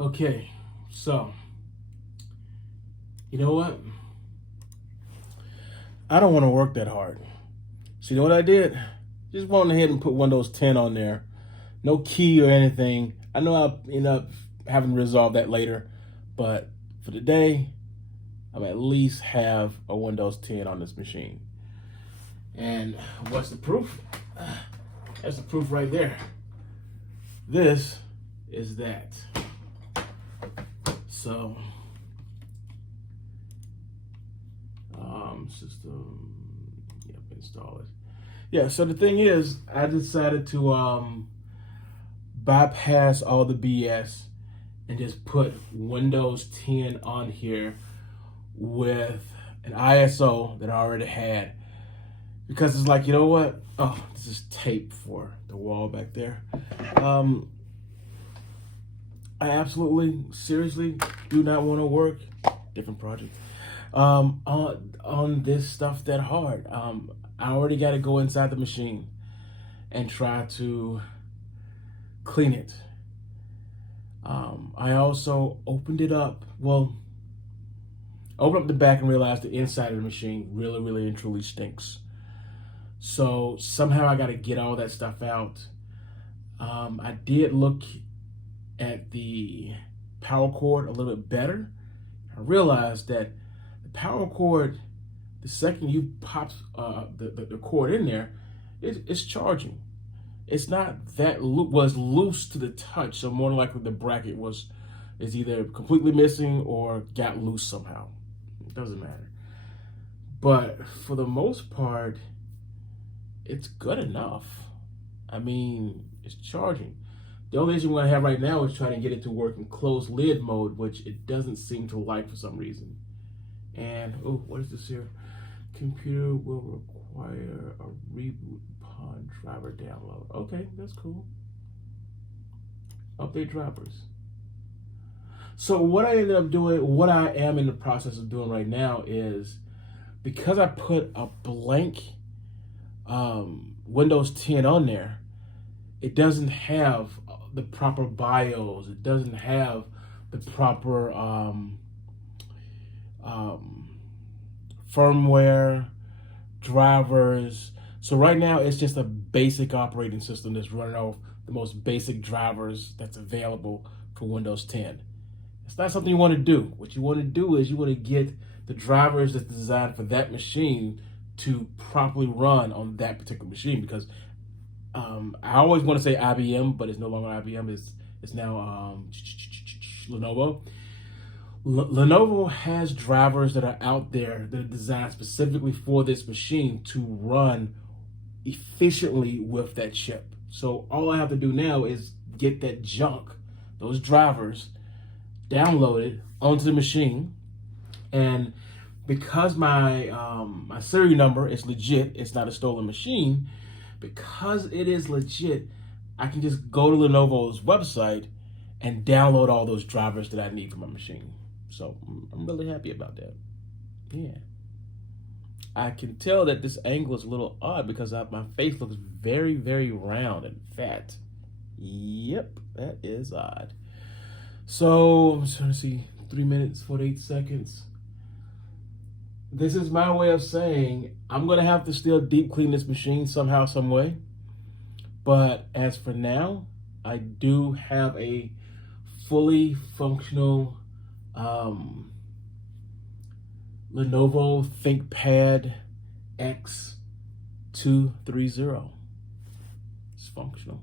Okay, so, you know what? I don't want to work that hard. So you know what I did? Just went ahead and put Windows 10 on there. No key or anything. I know I'll end up having to resolve that later, but for today, I'll at least have a Windows 10 on this machine. And what's the proof? That's the proof right there. This is that. So, system, yep, install it. Yeah, so the thing is, I decided to bypass all the BS and just put Windows 10 on here with an ISO that I already had. Because it's like, you know what? Oh, this is tape for the wall back there. I absolutely, seriously do not want to work, different project, on this stuff that hard. I already got to go inside the machine and try to clean it. I also opened it up. Well, opened up the back and realized the inside of the machine really, really and truly stinks. So somehow I got to get all that stuff out. I did look at the power cord a little bit better. I realized that the power cord, the second you pop the cord in there, it's charging. It's not that was loose to the touch, so more than likely the bracket is either completely missing or got loose somehow. It doesn't matter. But for the most part, it's good enough. I mean, it's charging. The only issue we're gonna have right now is trying to get it to work in closed lid mode, which it doesn't seem to like for some reason. And, oh, what is this here? Computer will require a reboot upon driver download. Okay, that's cool. Update drivers. So what I ended up doing, what I am in the process of doing right now is, because I put a blank Windows 10 on there, it doesn't have the proper BIOS. It doesn't have the proper firmware, drivers. So right now it's just a basic operating system that's running off the most basic drivers that's available for Windows 10. It's not something you want to do. What you want to do is you want to get the drivers that's designed for that machine to properly run on that particular machine, because I always want to say IBM, but it's no longer IBM. It's now Lenovo. Lenovo has drivers that are out there that are designed specifically for this machine to run efficiently with that chip. So all I have to do now is get that junk, those drivers, downloaded onto the machine. And because my my serial number is legit, it's not a stolen machine, because it is legit, I can just go to Lenovo's website and download all those drivers that I need for my machine. So I'm really happy about that. Yeah. I can tell that this angle is a little odd because my face looks very, very round and fat. Yep, that is odd. So I'm just trying to see, 3 minutes, 48 seconds. This is my way of saying I'm going to have to still deep clean this machine somehow, some way. But as for now, I do have a fully functional Lenovo ThinkPad X230. It's functional.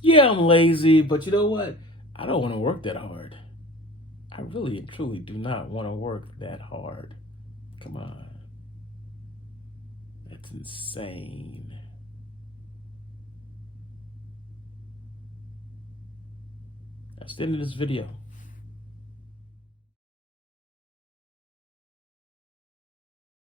Yeah, I'm lazy, but you know what? I don't want to work that hard. I really and truly do not want to work that hard. Come on. That's insane. That's the end of this video.